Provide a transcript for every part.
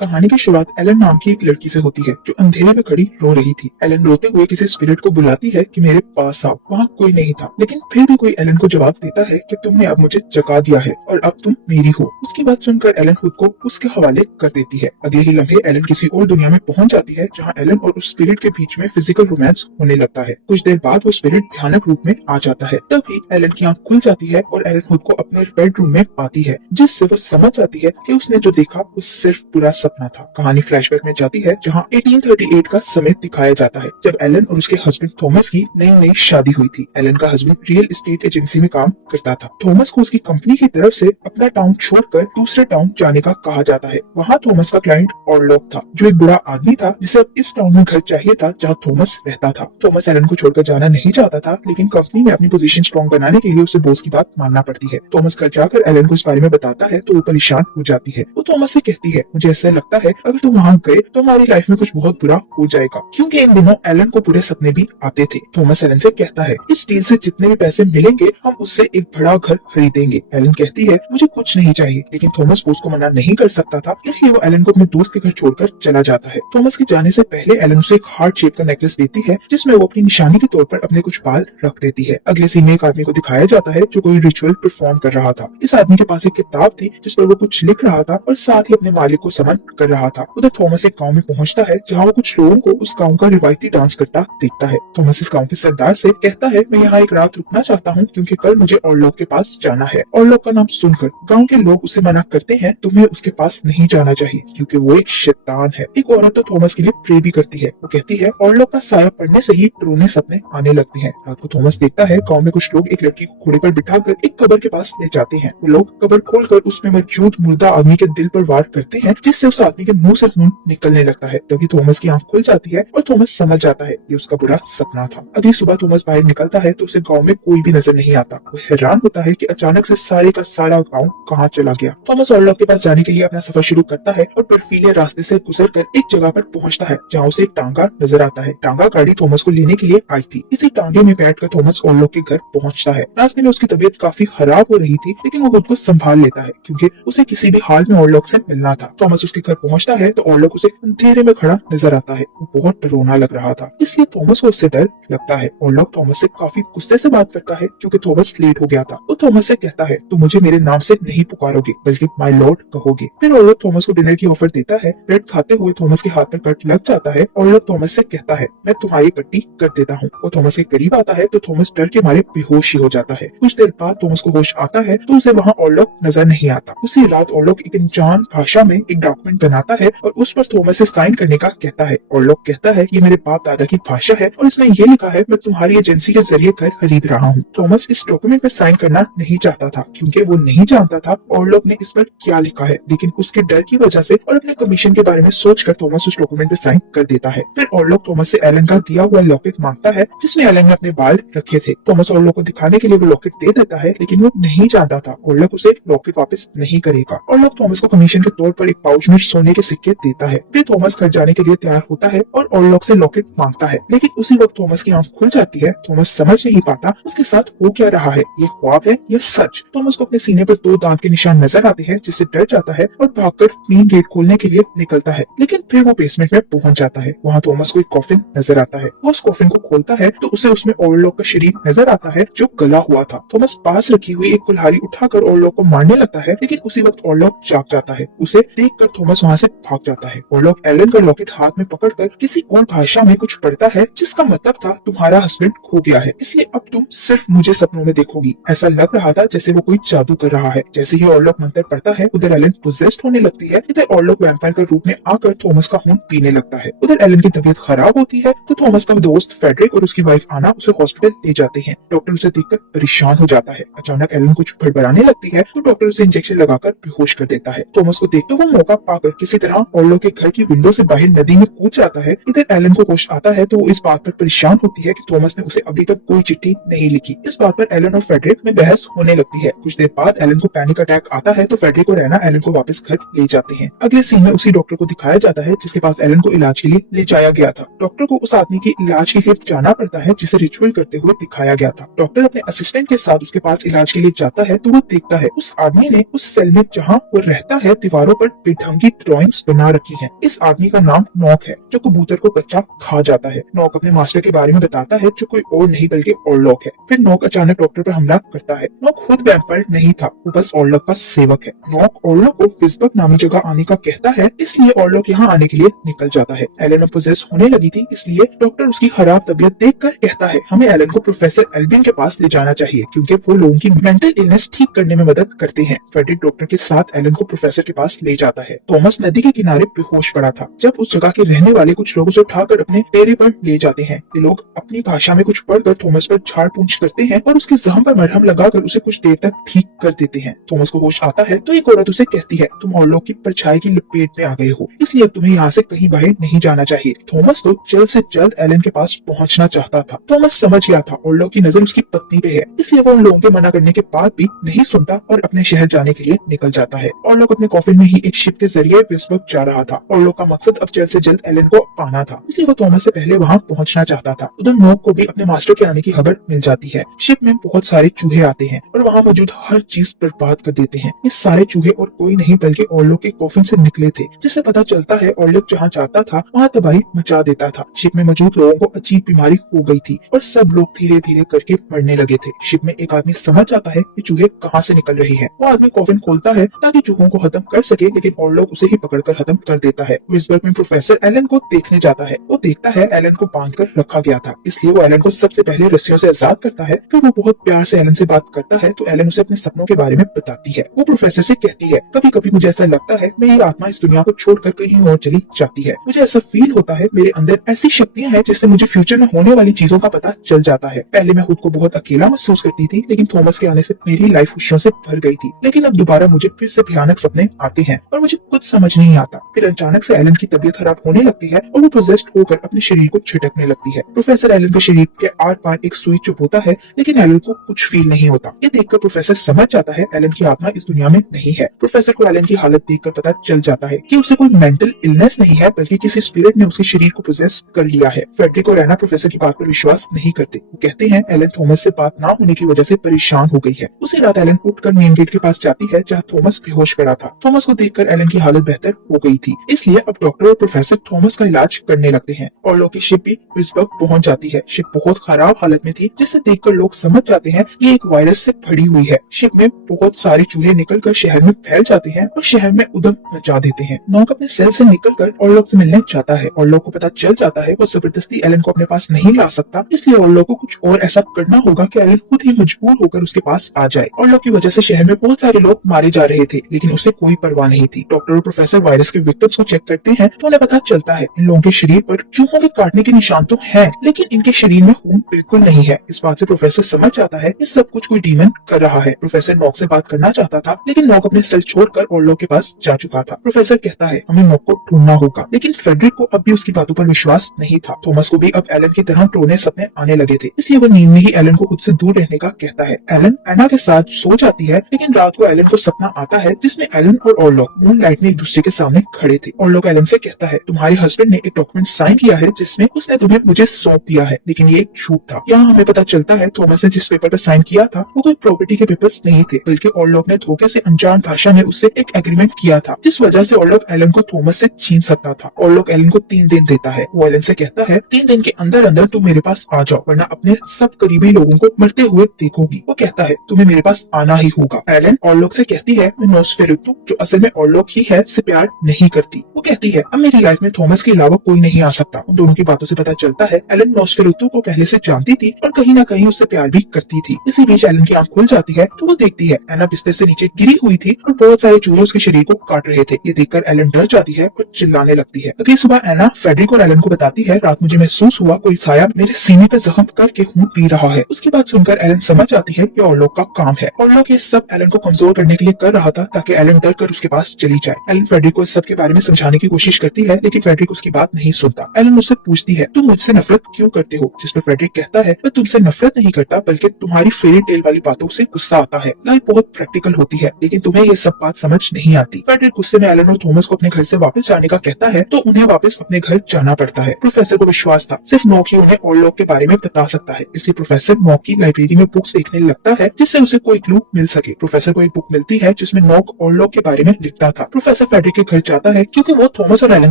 कहानी की शुरुआत एलन नाम की एक लड़की से होती है जो अंधेरे में खड़ी रो रही थी। एलन रोते हुए किसी स्पिरिट को बुलाती है कि मेरे पास आओ। वहाँ कोई नहीं था, लेकिन फिर भी कोई एलन को जवाब देता है कि तुमने अब मुझे जगा दिया है और अब तुम मेरी हो। उसकी बात सुनकर एलन खुद को उसके हवाले कर देती है। अगले ही लम्हे एलन किसी और दुनिया में पहुंच जाती है जहाँ एलन और उस स्पिरिट के बीच में फिजिकल रोमांस होने लगता है। कुछ देर बाद वो स्पिरिट भयानक रूप में आ जाता है। तभी एलन की आंख खुल जाती है और एलन खुद को अपने बेडरूम में पाती है, जिससे वो समझ जाती है कि उसने जो देखा वो सिर्फ बुरा सपना था। कहानी फ्लैशबैक में जाती है जहां 1838 का समय दिखाया जाता है, जब एलन और उसके हस्बैंड थॉमस की नई नई शादी हुई थी। एलन का हस्बैंड रियल एस्टेट एजेंसी में काम करता था। थॉमस को उसकी कंपनी की तरफ से अपना टाउन छोड़कर दूसरे टाउन जाने का कहा जाता है। वहाँ थॉमस का क्लाइंट ऑर्लॉक था, जो एक बुरा आदमी था जिसे अब इस टाउन में घर चाहिए था जहाँ थॉमस रहता था। थॉमस एलन को छोड़कर जाना नहीं चाहता था, लेकिन कंपनी में अपनी पोजीशन स्ट्रॉन्ग बनाने के लिए उसे बॉस की बात मानना पड़ती है। थॉमस घर जाकर एलन को इस बारे में बताता है तो वो परेशान हो जाती है। वो थॉमस से कहती है, मुझे ऐसा लगता है अगर तुम वहाँ गए तो हमारी लाइफ में कुछ बहुत बुरा हो जाएगा, क्योंकि इन दिनों एलन को बुरे सपने भी आते थे। थॉमस एलन से कहता है, इस डील से जितने भी पैसे मिलेंगे हम उससे एक बड़ा घर खरीदेंगे। एलन कहती है, मुझे कुछ नहीं चाहिए, लेकिन थॉमस बॉस को मना नहीं कर सकता था, इसलिए वो एलन को अपने दोस्त के घर छोड़कर चला जाता है। थॉमस के जाने से पहले एलन उसे एक हार्ट शेप का नेकलेस देती है, जिसमें वो अपनी निशानी के तौर पर अपने कुछ बाल रख देती है। अगले सीन में एक आदमी को दिखाया जाता है जो कोई रिचुअल परफॉर्म कर रहा था। इस आदमी के पास एक किताब थी जिस पर वो कुछ लिख रहा था और साथ ही अपने मालिक को समन कर रहा था। उधर थॉमस एक गांव में पहुंचता है जहां वो कुछ लोगों को उस गांव का रिवायती डांस करता देखता है। थॉमस इस गांव के सरदार से कहता है, मैं यहाँ एक रात रुकना चाहता हूँ क्योंकि कल मुझे ऑर्लॉक के पास जाना है। ऑर्लॉक का नाम सुनकर गांव के लोग उसे मना करते हैं, तुम्हें उसके पास नहीं जाना चाहिए क्योंकि वो एक शैतान है। एक औरत तो थॉमस के लिए प्रे भी करती है। वो कहती है, ऑर्लॉक का साया पड़ने से ही डरावने सपने आने लगते हैं। रात को थॉमस देखता है गाँव में कुछ लोग एक लड़की को घोड़े पर बिठाकर एक कब्र के पास ले जाते हैं। वो लोग कब्र खोलकर उसमें मौजूद मुर्दा आदमी के दिल पर वार करते हैं, जिससे उस आदमी के मुंह से खून निकलने लगता है। तभी थॉमस की आंख खुल जाती है और थॉमस समझ जाता है ये उसका बुरा सपना था। अगली सुबह थॉमस बाहर निकलता है तो उसे गांव में कोई भी नजर नहीं आता। वो हैरान होता है कि अचानक से सारे का सारा गांव कहाँ चला गया। थॉमस ऑर्लॉक के पास जाने के लिए अपना सफर शुरू करता है और बर्फीले रास्ते से गुजरकर एक जगह पर पहुंचता है जहाँ उसे एक टांगा नजर आता है। टांगा गाड़ी थॉमस को लेने के लिए आई थी। इसी टांगे में बैठकर थॉमस ऑर्लॉक के घर पहुंचता है। रास्ते में उसकी तबीयत काफी खराब हो रही थी, लेकिन वो खुद को संभाल लेता है क्योंकि उसे किसी भी हाल में ऑर्लॉक से मिलना था। थॉमस उसके घर पहुंचता है तो ऑर्लॉक उसे अंधेरे में खड़ा नजर आता है। वो बहुत डरावना लग रहा था, इसलिए थॉमस को उससे डर लगता है। ऑर्लॉक थॉमस से काफी गुस्से से बात करता है क्योंकि थॉमस लेट हो गया था। वो थॉमस से कहता है, तुम मुझे मेरे नाम से नहीं पुकारोगे बल्कि माय लॉर्ड कहोगे। फिर ऑर्लॉक थॉमस को डिनर की ऑफर देता है। ब्रेड खाते हुए थॉमस के हाथ में कट लग जाता है। ऑर्लॉक थॉमस से कहता है, मैं तुम्हारी पट्टी कर देता हूँ। वो थॉमस के करीब आता है तो थॉमस डर के मारे बेहोश ही हो जाता है। कुछ देर बाद थॉमस को होश आता है तो उसे वहाँ ऑर्लॉक नजर नहीं आता। उसी रात ऑर्लॉक एक अनजान भाषा में एक डॉक्यूमेंट बनाता है और उस पर थॉमस से साइन करने का कहता है। ऑर्लॉक कहता है, ये मेरे बाप दादा की भाषा है और इसमें ये लिखा है, मैं तुम्हारी एजेंसी के जरिए घर खरीद रहा हूँ। थॉमस इस डॉक्यूमेंट में साइन करना नहीं चाहता था क्योंकि वो नहीं जानता था ऑर्लॉक ने इस पर क्या लिखा है, लेकिन उसके डर की वजह से और अपने कमीशन के बारे में सोचकर थॉमस उस डॉक्यूमेंट पे साइन कर देता है। फिर ऑर्लॉक थॉमस से एलन का दिया हुआ लॉकेट मांगता है जिसमें एलन ने अपने बाल रखे थे। थॉमस ऑर्लॉक को दिखाने के लिए वो लॉकेट दे देता है, लेकिन वो नहीं जानता था ऑर्लॉक उसे लॉकेट वापस नहीं करेगा। ऑर्लॉक थॉमस को कमीशन के तौर पर एक पाउच में सोने के सिक्के देता है। फिर थॉमस घर जाने के लिए तैयार होता है और ऑर्लॉक से लॉकेट मांगता है, लेकिन उसी वक्त थॉमस की आंख खुल जाती है। थॉमस समझ नहीं पाता उसके साथ हो क्या रहा है, ये ख्वाब है या सच। थॉमस को अपने सीने पर 2 दांत के निशान नजर आते हैं, जिससे डर जाता है और भागकर मेन गेट खोलने के लिए निकलता है, लेकिन फिर वो बेसमेंट में पहुंच जाता है। वहाँ थॉमस को एक कॉफिन नजर आता है। वो उस कॉफिन को खोलता है तो उसे उसमें ऑर्लॉक का शरीर नजर आता है जो गला हुआ था। थॉमस पास रखी हुई एक कुल्हाड़ी उठाकर ऑर्लॉक को मारने लगता है, लेकिन उसी वक्त ऑर्लॉक जाग जाता है। उसे देखकर थॉमस वहाँ से भाग जाता है। ऑर्लॉक एलन का लॉकेट हाथ में पकड़कर किसी और भाषा में कुछ पढ़ता है जिसका मतलब था, तुम्हारा हस्बैंड खो गया है, इसलिए अब तुम सिर्फ मुझे सपनों में देखोगी। ऐसा लग रहा था जैसे वो कोई जादू कर रहा है। जैसे ही ऑर्लॉक मंत्र पढ़ता है उधर एलन पोजेस्ड होने लगती है। इधर ऑर्लॉक वैम्पायर के रूप में आकर थॉमस का खून पीने लगता है। उधर एलन की तबीयत खराब होती है तो थॉमस का दोस्त फेडरिक और उसकी वाइफ आना उसे हॉस्पिटल ले जाते हैं। डॉक्टर उसे देखकर परेशान हो जाता है। अचानक एलन कुछ भड़बड़ाने लगती है तो डॉक्टर उसे इंजेक्शन लगाकर बेहोश कर देता है। थॉमस को देखते हुए मौका पाकर किसी तरह ऑर्लॉक के घर की विंडो से बाहर नदी में कूद जाता है। इधर एलन को होश आता है तो वो इस बात पर परेशान होती है कि थॉमस ने उसे अभी तक कोई चिट्ठी नहीं लिखी। इस बात पर एलन और फेडरिक में बहस होने लगती है। कुछ देर बाद एलन को पैनिक अटैक आता है तो फेडरिक और रैना एलन को वापस घर ले जाते हैं। अगले सीन में उसी डॉक्टर को दिखाया जाता है जिसके पास एलन को इलाज के लिए ले जाया गया था। डॉक्टर को उस आदमी के इलाज के लिए जाना पड़ता है जिसे रिचुअल करते हुए दिखाया गया था। डॉक्टर अपने असिस्टेंट के साथ उसके पास इलाज के लिए जाता है तो वो देखता है उस आदमी ने उस सेल में जहाँ वो रहता है दीवारों पर बेढंगी ड्राइंग्स बना रखी हैं। इस आदमी का नाम नॉक है जो कबूतर को कच्चा खा जाता है। नॉक अपने मास्टर के बारे में बताता है जो कोई और नहीं बल्कि ऑरलॉक है। फिर नॉक अचानक डॉक्टर पर हमला करता है। नॉक खुद वैम्पायर नहीं था, वो बस ऑरलॉक का सेवक है। नॉक ऑरलॉक को फिसबर्ग नामी जगह आने का कहता है, इसलिए ऑरलॉक यहाँ आने के लिए निकल जाता है। एलन अब पोजेस होने लगी थी, इसलिए डॉक्टर उसकी खराब तबीयत देखकर कहता है हमें एलन को प्रोफेसर एल्बिन के पास ले जाना चाहिए क्योंकि वो लोगों की मेंटल इलनेस ठीक करने में मदद करते हैं। फ्रेडरिक डॉक्टर के साथ एलन को प्रोफेसर के पास ले जाता है। थॉमस नदी के किनारे बेहोश पड़ा था जब उस जगह के रहने वाले कुछ लोग उसे उठाकर अपने डेरे पर ले जाते हैं। ये लोग अपनी भाषा में कुछ पढ़कर थॉमस पर झाड़ पूंछ करते हैं और उसके जख्म पर मरहम लगाकर उसे कुछ देर तक ठीक कर देते हैं। थॉमस को होश आता है तो एक औरत उसे कहती है तुम ऑरलॉक की परछाई की लपेट में आ गए हो, इसलिए तुम्हें यहाँ से कहीं बाहर नहीं जाना चाहिए। थॉमस तो जल्द से जल्द एलन के पास पहुँचना चाहता था। थॉमस समझ गया था ऑरलॉक की नजर उसकी पत्नी पे है, इसलिए वो उन लोगों के मना करने के बाद भी नहीं सुनता और अपने शहर जाने के लिए निकल जाता है। ऑरलॉक अपने कॉफिन में ही एक शिप के जरिए विस्बर्ग जा रहा था। ऑरलॉक का मकसद अब जल्द से जल्द एलन को पाना था, इसलिए वो थॉमस से पहले वहाँ पहुँचना चाहता था। उधर नॉक को भी अपने मास्टर के आने की खबर मिल जाती है। शिप में बहुत सारे चूहे आते हैं और वहाँ मौजूद हर चीज बर्बाद कर देते हैं। ये सारे चूहे और कोई नहीं बल्कि ऑरलॉक के कॉफिन से निकले थे, जिससे पता चलता है ऑरलॉक जहाँ जाता था वहाँ तबाही मचा देता था। शिप में मौजूद लोगों को अजीब बीमारी हो गई थी और सब लोग धीरे धीरे करके मरने लगे थे। शिप में एक आदमी समझ जाता है कि चूहे कहाँ से निकल रही है। वो आदमी कॉफिन खोलता है ताकि चूहों को खत्म कर सके, लेकिन ऑरलॉक उसे ही पकड़कर खत्म कर देता है। विस्बर्ग में प्रोफेसर एलन को देखने जाता है। वो देखता है एलन को बांधकर रखा गया था, इसलिए वो एलन को सबसे पहले रस्सियों से आजाद करता है। फिर वो बहुत प्यार से एलन से बात करता है तो एलन उसे अपने सपनों के बारे में बताती है। वो प्रोफेसर से कहती है कभी कभी मुझे ऐसा लगता है मेरी आत्मा इस दुनिया को छोड़कर कहीं और चली जाती है। मुझे ऐसा फील होता है मेरे अंदर ऐसी शक्तियां हैं जिससे मुझे फ्यूचर में होने वाली चीजों का पता चल जाता है। पहले मैं खुद को बहुत अकेला महसूस करती थी, लेकिन थॉमस के आने से मेरी लाइफ खुशियों से भर गई थी। लेकिन अब दोबारा मुझे फिर से भयानक सपने आते हैं और मुझे कुछ समझ नहीं आता। फिर अचानक से एलन की तबीयत खराब होने लगती है और वो पोजेस्ड होकर अपने शरीर को छिटकने लगती है। प्रोफेसर एलन के शरीर के आर पार एक सुई चुप होता है, लेकिन एलन को कुछ फील नहीं होता। ये देखकर प्रोफेसर समझ जाता है एलन की आत्मा इस दुनिया में नहीं है। प्रोफेसर को एलन की हालत देखकर पता चल जाता है कि उसे कोई मेंटल इलनेस नहीं है, बल्कि किसी स्पिरिट ने उसके शरीर को पोजेस कर लिया है। फ्रेडरिक और एना प्रोफेसर की बात पर विश्वास नहीं करते। वो कहते हैं एलन थॉमस से बात ना होने की वजह से परेशान हो गई है। उसी रात एलन उठकर मेन गेट के पास जाती है जहाँ थॉमस बेहोश पड़ा था। थॉमस को देखकर एलन की हालत बेहतर हो गई थी, इसलिए अब डॉक्टर और प्रोफेसर थॉमस का इलाज करने लगते हैं। और लोग की शिप भी विस्बर्ग पहुंच जाती है। शिप बहुत खराब हालत में थी, जिसे देखकर लोग समझ जाते हैं ये एक वायरस से भरी हुई है। शिप में बहुत सारे चूहे निकलकर शहर में फैल जाते हैं और शहर में उधम मचा देते हैं। नॉक अपने सेल से निकलकर ऑरलॉक से मिलने चाहता है। ऑरलॉक को पता चल जाता है वो जबरदस्ती एलन को अपने पास नहीं ला सकता, इसलिए ऑरलॉक को कुछ और ऐसा करना होगा कि एलन खुद ही मजबूर होकर उसके पास आ जाए। ऑरलॉक की वजह से शहर में बहुत सारे लोग मारे जा रहे थे, लेकिन उसे कोई परवाह नहीं थी। डॉक्टर और प्रोफेसर वायरस के विक्टिम्स को चेक करते हैं तो उन्हें पता चलता है इन लोगों के शरीर पर चूहों के काटने के निशान तो हैं, लेकिन इनके शरीर में खून बिल्कुल नहीं है। इस बात से प्रोफेसर समझ जाता है कि सब कुछ कोई डीमन कर रहा है। प्रोफेसर नॉक से बात करना चाहता था, लेकिन नॉक अपने सेल छोड़कर ऑरलॉक के पास जा चुका था। प्रोफेसर कहता है हमें नॉक को ढूंढना होगा, लेकिन फ्रेडरिक को अब भी उसकी बातों पर विश्वास नहीं था। थॉमस को भी अब एलन की तरह टोने सपने आने लगे थे, इसलिए वो नींद में ही एलन को खुद से दूर रहने का कहता है। एलन एना के साथ सो जाती है, लेकिन रात को एलन को सपना आता है जिसमें एलन और ऑरलॉक मून लाइट में एक दूसरे के सामने खड़े थे। ऑरलॉक एलन से कहता है तुम्हारे हस्बैंड ने एक डॉक्यूमेंट साइन किया है जिसमें उसने तुम्हें मुझे सौंप दिया है, लेकिन ये एक झूठ था। यहाँ हमें पता चलता है थॉमस ने जिस पेपर पर साइन किया था वो कोई प्रॉपर्टी के पेपर्स नहीं थे, बल्कि ऑरलॉक ने धोखे से अनजान भाषा में उससे एक एग्रीमेंट किया था, जिस वजह से ऑरलॉक एलन को थॉमस से छीन सकता था। ऑरलॉक एलन को 3 दिन देता है। वो एलन से कहता है 3 दिन के अंदर अंदर तुम मेरे पास आ जाओ, वरना अपने सब करीबी लोगों को मरते हुए देखोगी। वो कहता है तुम्हें मेरे पास आना ही होगा। एलन ऑरलॉक से कहती है मैं नोस्फेरेतु, जो असल में ऑरलॉक ही है, से प्यार नहीं करती। वो कहती है अब मेरी लाइफ में थॉमस के अलावा कोई नहीं आ सकता। उन दोनों की बातों से पता चलता है एलन नोस्फेरेतु को पहले से जानती थी और कहीं न कहीं उससे प्यार भी करती थी। इसी बीच एलन की आंख खुल जाती है तो वो देखती है एना बिस्तर से नीचे गिरी हुई थी और बहुत सारे चूहे उसके शरीर को काट रहे थे। ये देखकर एलन डर जाती है और चिल्लाने लगती है। अगली सुबह एना फ्रेडरिक और एलन को बताती है रात मुझे महसूस हुआ कोई साया मेरे सीने पे जख्म करके खून पी रहा है। उसकी बात सुनकर एलन समझ जाती है ये ऑरलॉक का काम है। ऑरलॉक ये सब एलन को कमजोर करने के लिए कर रहा था ताकि एलन डर कर उसके पास चली जाए। एलन फ्रेडरिक को इस सब के बारे में समझाने की कोशिश करती है, लेकिन फ्रेडरिक उसकी बात नहीं सुनता। एलन मुझसे पूछती है तुम मुझसे नफरत क्यों करते हो, जिस पर फ्रेडरिक कहता है मैं तुमसे नफरत नहीं करता, बल्कि तुम्हारी फेरी टेल वाली बातों से गुस्सा आता है। लाइफ बहुत प्रैक्टिकल होती है, लेकिन तुम्हें ये सब बात समझ नहीं आती। फ्रेडरिक गुस्से में एलन और थॉमस को अपने घर से वापस जाने का कहता है तो उन्हें वापस अपने घर जाना पड़ता है। प्रोफेसर को विश्वास था सिर्फ नॉक ही उन्हें ऑरलॉक के बारे में बता सकता है, इसलिए प्रोफेसर नॉक की लाइब्रेरी में बुक्स देखने लगता है जिससे उसे कोई क्लू मिल सके। प्रोफेसर को एक बुक मिलती है जिसमें नॉक ऑरलॉक के बारे में लिखता था। प्रोफेसर प्रोफेसर फेडरिक के घर जाता है क्योंकि वो थॉमस और एलन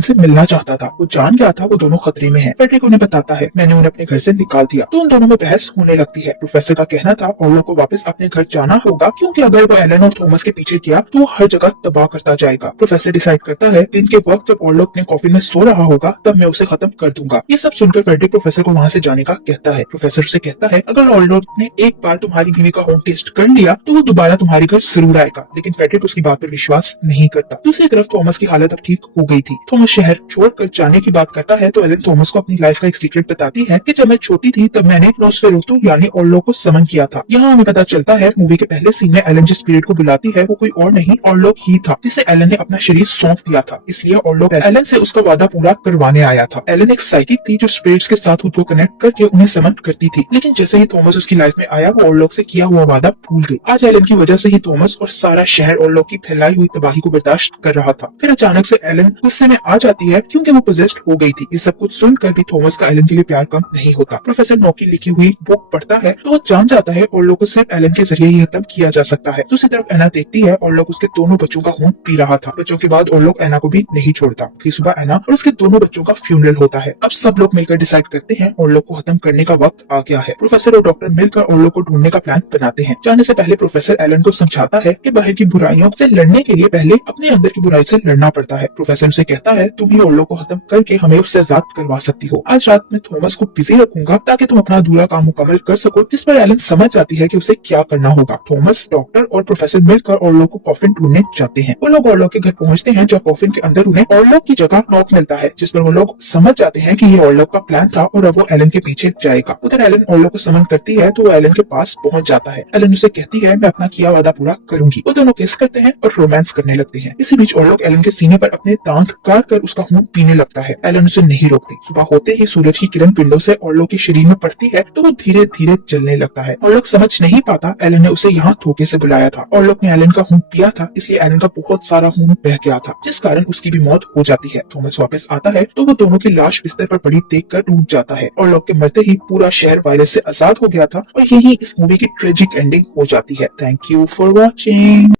से मिलना चाहता था। वो जान गया था वो दोनों खतरे में हैं। फेडरिक उन्हें बताता है, मैंने उन्हें अपने घर से निकाल दिया। तो उन दोनों में बहस होने लगती है। प्रोफेसर का कहना था ऑर्लो को वापस अपने घर जाना होगा क्योंकि अगर वो एलन और थॉमस के पीछे गया तो वो हर जगह तबाह करता जाएगा। प्रोफेसर डिसाइड करता है दिन के वक्त जब ऑर्लो अपने कॉफिन में सो रहा होगा तब मैं उसे खत्म कर दूंगा। ये सब सुनकर फेडरिक प्रोफेसर को वहाँ से जाने का कहता है। प्रोफेसर उसे कहता है अगर ऑर्लो ने एक बार तुम्हारी बीवी का होम टेस्ट कर लिया तो वो दोबारा तुम्हारे घर जरूर आएगा। लेकिन फेडरिक उसकी बात पर विश्वास नहीं करता। दूसरी तरफ थॉमस की हालत अब ठीक हो गई थी। थॉमस शहर छोड़कर जाने की बात करता है तो एलन थॉमस को अपनी लाइफ का एक सीक्रेट बताती है कि जब मैं छोटी थी तब मैंने नोस्फेरातु यानी ऑर्लो को समन किया था। यहाँ हमें पता चलता है मूवी के पहले सीन में एलन जिस स्पिरिट को बुलाती है वो कोई और नहीं ऑर्लो ही था जिसे एलन ने अपना शरीर सौंप दिया था। इसलिए ऑर्लो एलन से उसका वादा पूरा करवाने आया था। एलन एक साइकिक थी जो स्पिरिट्स के साथ खुद को कनेक्ट करके उन्हें समन करती थी। लेकिन जैसे ही थॉमस उसकी लाइफ में आया वो ऑर्लो से किया हुआ वादा भूल गई। आज एलन की वजह से ही थॉमस और सारा शहर ऑर्लो की फैलाई हुई तबाही को बर्दाश्त कर रहा था। फिर अचानक से एलन गुस्से में आ जाती है क्योंकि वो पोजेस्ड हो गई थी। ये सब कुछ सुनकर भी थॉमस का एलन के लिए प्यार कम नहीं होता। प्रोफेसर नौ की लिखी हुई बुक पढ़ता है तो वो जान जाता है ऑर्लो को सिर्फ एलन के जरिए ही खत्म किया जा सकता है। दूसरी तरफ एना देखती है ऑर्लो उसके दोनों बच्चों का खून पी रहा था। बच्चों के बाद ऑर्लो एना को भी नहीं छोड़ता। फिर सुबह एना और उसके दोनों बच्चों का फ्यूनरल होता है। अब सब लोग मिलकर डिसाइड करते हैं ऑर्लो को खत्म करने का वक्त आ गया है। प्रोफेसर और डॉक्टर मिलकर ऑर्लो को ढूंढने का प्लान बनाते हैं। जाने से पहले प्रोफेसर एलन को समझाता है कि बाहर की बुराइयों से लड़ने के लिए पहले अपने अंदर की बुराई से लड़ना पड़ता है। प्रोफेसर उसे कहता है तुम ही ऑर्लो को खत्म करके हमें उससे आजाद करवा सकती हो। आज रात में थॉमस को बिजी रखूंगा ताकि तुम अपना अधूरा काम मुकम्मल कर सको। जिस पर एलन समझ जाती है कि उसे क्या करना होगा। थॉमस, डॉक्टर और प्रोफेसर मिलकर ऑर्लो को कॉफिन ढूंढने जाते हैं। वो लोग ऑर्लो के घर पहुंचते हैं जब कॉफिन के अंदर उन्हें ऑर्लो की जगह नोट मिलता है जिस पर वो लोग समझ जाते हैं कि ये ऑर्लो का प्लान था और अब वो एलन के पीछे जाएगा। उधर एलन ऑर्लो को समन करती है तो वो एलन के पास पहुंच जाता है। एलन उसे कहती है मैं अपना किया वादा पूरा करूंगी। वो दोनों किस करते हैं और रोमांस करने लगते हैं। इसी बीच ऑर्लो एलन के सीने पर अपने दांत काट कर उसका खून पीने लगता है। एलन उसे नहीं रोकती। सुबह होते ही सूरज की किरण विंडो से ऑर्लो के शरीर में पड़ती है तो वो धीरे धीरे जलने लगता है। ऑर्लो समझ नहीं पाता एलन ने उसे यहाँ धोखे से बुलाया था। ऑर्लो ने एलन का खून पिया था इसलिए एलन का बहुत सारा खून बह गया था जिस कारण उसकी भी मौत हो जाती है। थॉमस वापस आता है तो वो दोनों की लाश बिस्तर पर पड़ी देखकर टूट जाता है। ऑर्लो के मरते ही पूरा शहर वायरस से आजाद हो गया था और यही इस मूवी की ट्रेजिक एंडिंग हो जाती है। Thank you for watching.